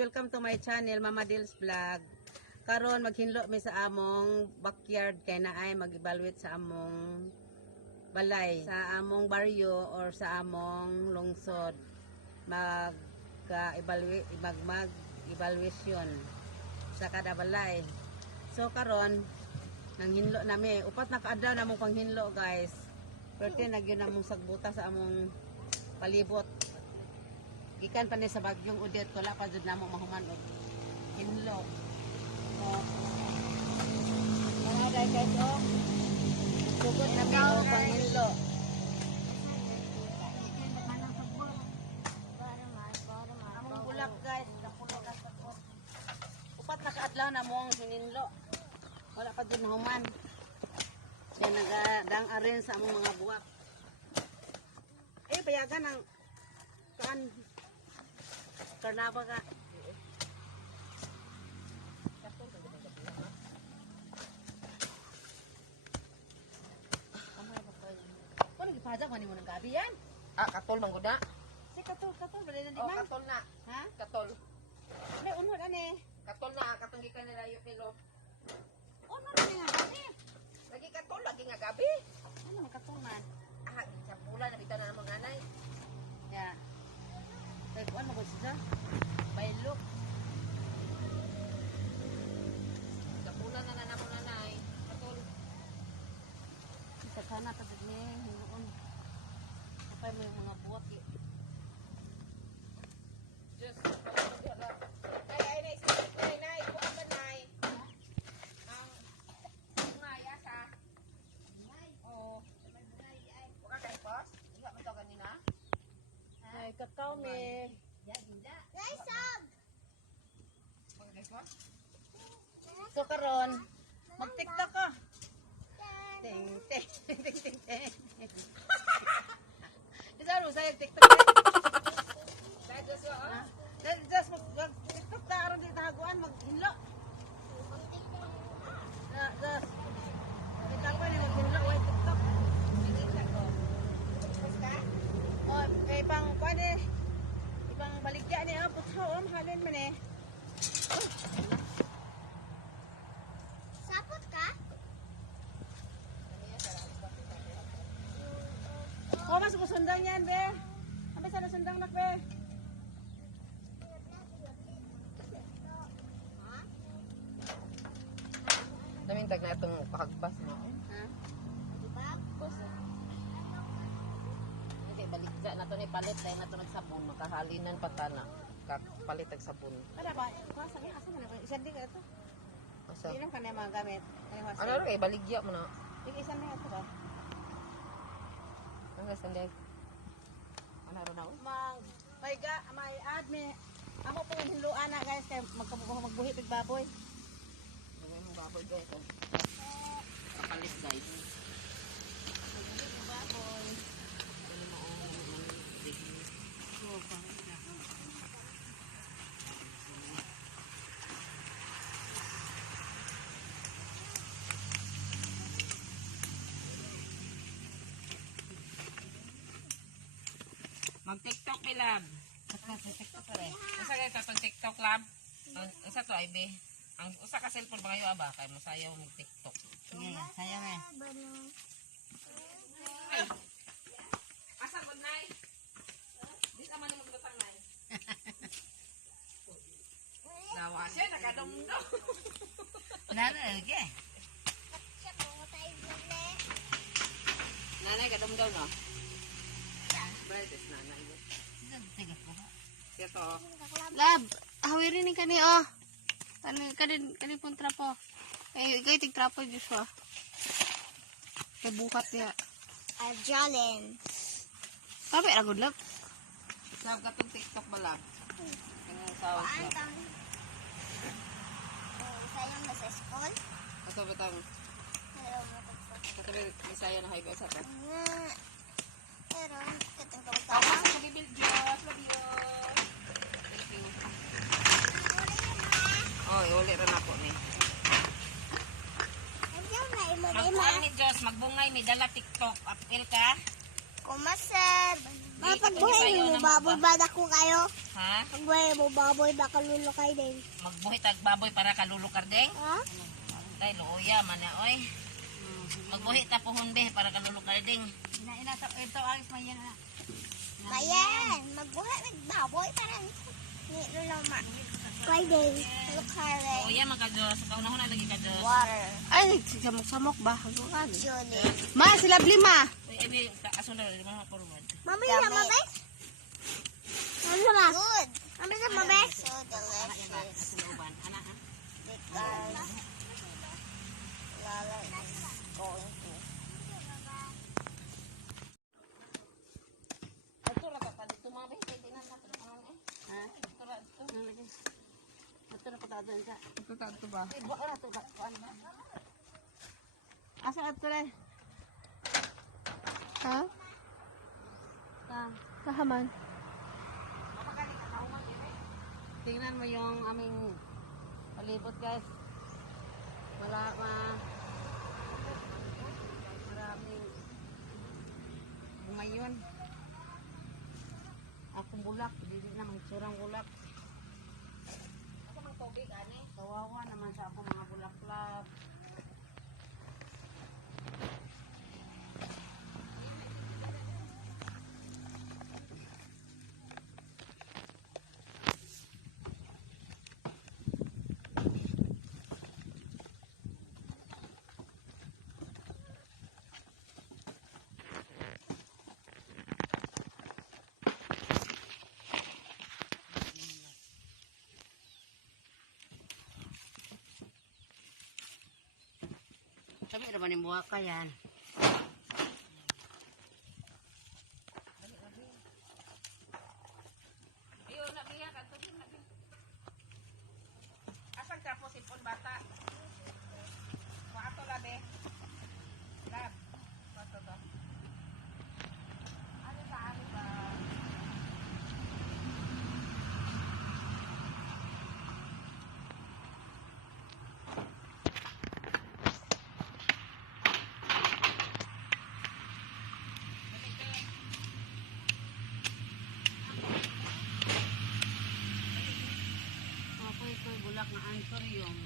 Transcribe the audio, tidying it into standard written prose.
welcome to my channel, Mama Dils Vlog. Karon maghinlo mi sa among backyard kay naay mag-evaluate sa among balay, sa among baryo or sa among lungsod. Mag-evaluation sa kada balay. So karon nang hinlo nami, upat na kaadlaw na mong panghinlo guys. Pero nagyon namong sagbuta sa among palibot. Gikan pa ni sa bagyong Udet, wala pa jud namo mahuman og hinlo. Mga guys, sugod na mi og panghinlo. Among bulak guys, kapulo ka sa ko. Upat na kaadlaw na mo ang hinlo. Wala pa jud nahuman. Kaya nagadang arin sa among mga buwak. Payagan ang kaan karnaba ka. Kung nagipajak man mo ng gabi yan? Katol man guda. Si katol, bali na di man? Katol na. Ha? Katol. Wala, unod ane. Katol na, katong gikan nila yung kilo. Unod ane nga gabi. Lagi katol, lagi nga gabi. Ano may katol man? Sa pula, nabita na namang nanay. Ya. Kaya kuan mo ko siya? Bailok. Sa pula na namang nanay. Katol. Sa kana pa din ni hinuon. Kapay mo yung mga buwak eh. Diyos. Ay, nay, sige, nay. Buka ba, nay? Ang maya sa... Oo. Buka kayo, boss? Hindi ka ito kanina? Ay, kakao me. So karon, mag-TikTok ka. Ting ting ting ting ting. Isa ro sa TikTok. Dahil Diyos yun, Ha? Just mag-TikTok ta aron di tahaguan maghinlo. Just kita ko ni maghinlo wa TikTok. Oh, pang kuan eh. Ibang baligya ni putho halin man eh. Sapot ka? Oh, mas kusundang yan, be. Ambil sana sundang nak, be. Daming tag na itong pakagbas mo. Ha? Hindi, baligya na ito ni palit. Dahil na ito nagsabon. Makahalinan pa tana. Palit ang sabon. Ada ba? Kuasa ni asa man ba? Isa di ka ito. Asa? Di lang kanay mga gamit. Kanay wasa. Ano rin kay baligya mo na? Isa na ito ba? Ang gasanday. Ano rin ako? May add me. Amo po yung hiluan na guys kay magbuhi pig baboy. Gawin mo baboy guys. Kapalit guys. Magbuhi pig baboy. Ano mo mag-TikTok mi lab. TikTok pa rin. Usa kay katong TikTok lab. Usa to ay be. Ang usa ka cellphone ba kayo aba kay masayaw mig TikTok. Sige, saya me. Ay. Asa ko nay? Di sa man mo gutang nay. Nawa siya nakadumdum. Nana lagi. Nanay kadumdum no. Brightest nanay. Sige po. Siya to. Lab, hawirin ni kani oh. Kani pun trapo. Kay tig trapo Joshua. Kay bukat niya. Adrenaline. Kabe ra gud lab. Sa katong TikTok ba lab? Ang tawag siya. Sayang na sa school. Ato batang katong Bisaya na high sa to. Pero katong Tawag sa gibil Dios, love you. Thank you. Oh, uli ra na po ni. Magkuhan ni Diyos, magbungay, may dala TikTok. Apil ka? Kumasab. Pagbuhay mo baboy ba dako kayo? Ha? Pagbuhay mo baboy ba kalulo kayo din? Magbuhi tag baboy para kalulukar ding. Ha? Dai luya man na oy. Magbuhi ta pohon be para kalulukar ding. Ito ang ismayan na. Bayan, magbuhay ng baboy para ni lulama. Kayo din. Lukare. Luya magkados. Kaunahon na lagi kados. Water. Ay, samok-samok ba? Haguan. Julie. Ma, sila lima. Uy, ebe aso na rin mga forward. Mami, mabes? Ano na? Good. Mami, mabes? So delicious. Sinuban. Ana ha. Because Lala is going to. Ito ra ka pa dito mga be. Pwede na sa ano eh. Ha? Ito ra ito. Ito na patado ka. Ito tato ba? Eh, buwa ra to ka. Kuan ba? Asa ato rin? Ha? Kahaman. Tingnan mo yung aming palibot, guys. Maraming bumayon. Akong bulak, hindi na magsurang bulak. Ako mang tubig ani. Kawawa naman sa ako mga bulaklak. Sabi naman yung buwaka yan. Ayo na biya ka to na biya. Asal ka po sipon bata. Wa ato labe. Lab. Bato to. Ano ba? Ako ito bulak na anthurium.